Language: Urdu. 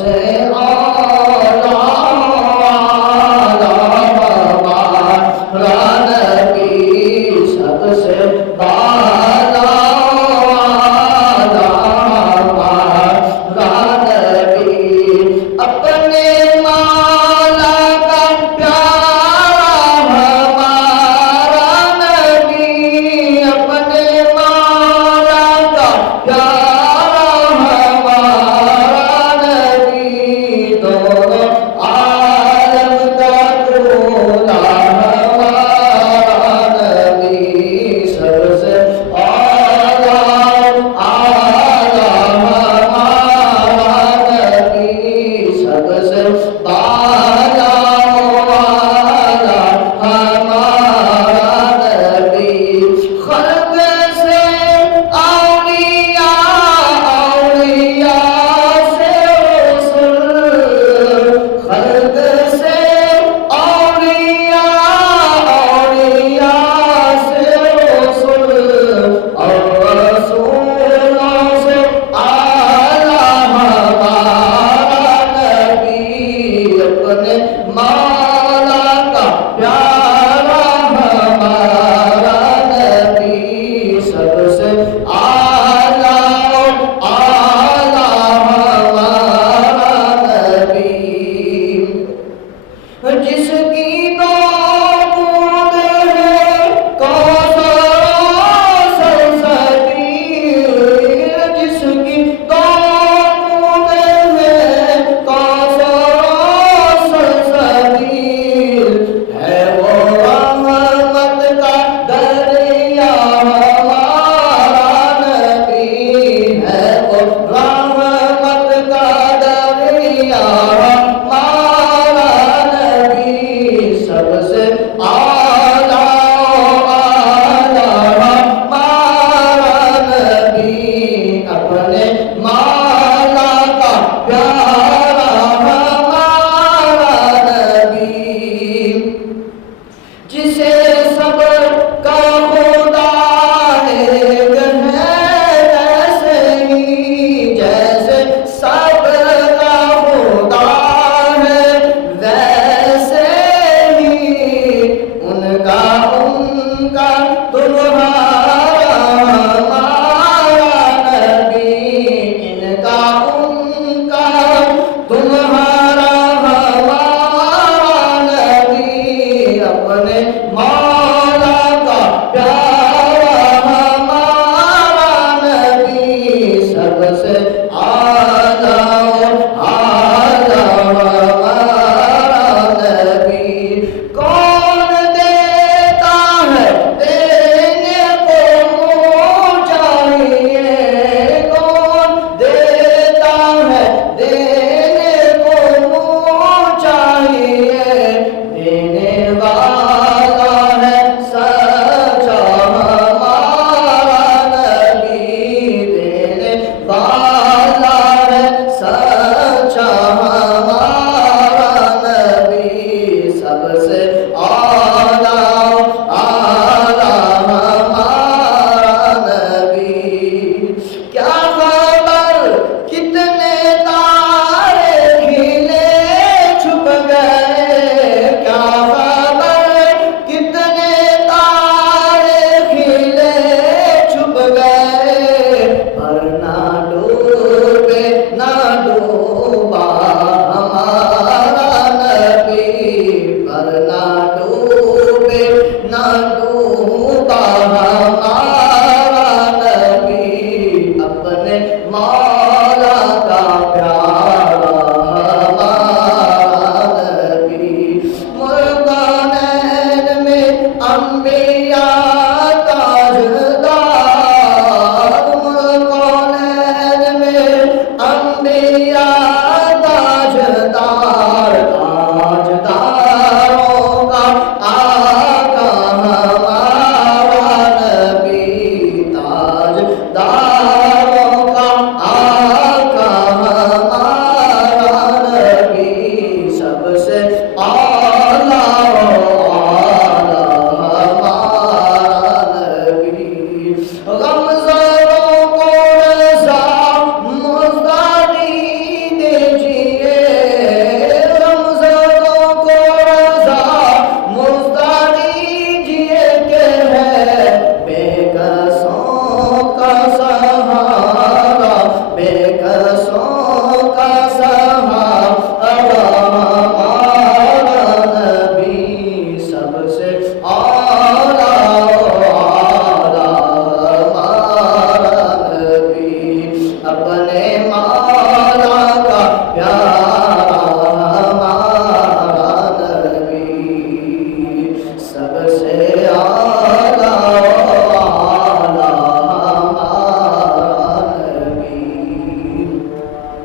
سے اعلیٰ ہمارا نبی، سب سے بالا ہمارا نبی، اپنے مولا کا پیارا ہمارا نبی، اپنے مولا کا پیارا ہمارا نبی، دونوں عالم کا دولا ہمارا نبی، سب سے اعلیٰ ہمارا نبی، سب سے بالا ہمارا نبی، خلق سے اولیاء، اولیاء سے رسول، خلق سے اولیاء، اولیاء سے رسول، اور رسولوں سے اعلیٰ ہمارا نبی، اپنے مولا کا پیارا ہمارا نبی، سب سے اعلیٰ ہمارا نبی، جس کی دو بوند ہے کوثر و سلسبیل، جس کی دو بوند ہے کوثر و سلسبیل، ہے وہ رحمت کا دریا ہمارا نبی، ہے وہ رحمت کا دریا ہمارا نبی، سب سے اعلیٰ ہمارا نبی، اپنے مولا کا پیارا ہمارا نبی، جسے صبر کا خدا ایک ہے، ویسے ہی جیسے صبر کا خدا ہے، ویسے ہی ان کا تمہارا ہمارا نبی، ان کا تمہارا ہمارا نبی، اپنے مولا کا پیارا ہمارا نبی، سب سے اعلیٰ ہمارا نبی، کون دیتا ہے دینے کو منہ چاہیے، کون دیتا ہے دینے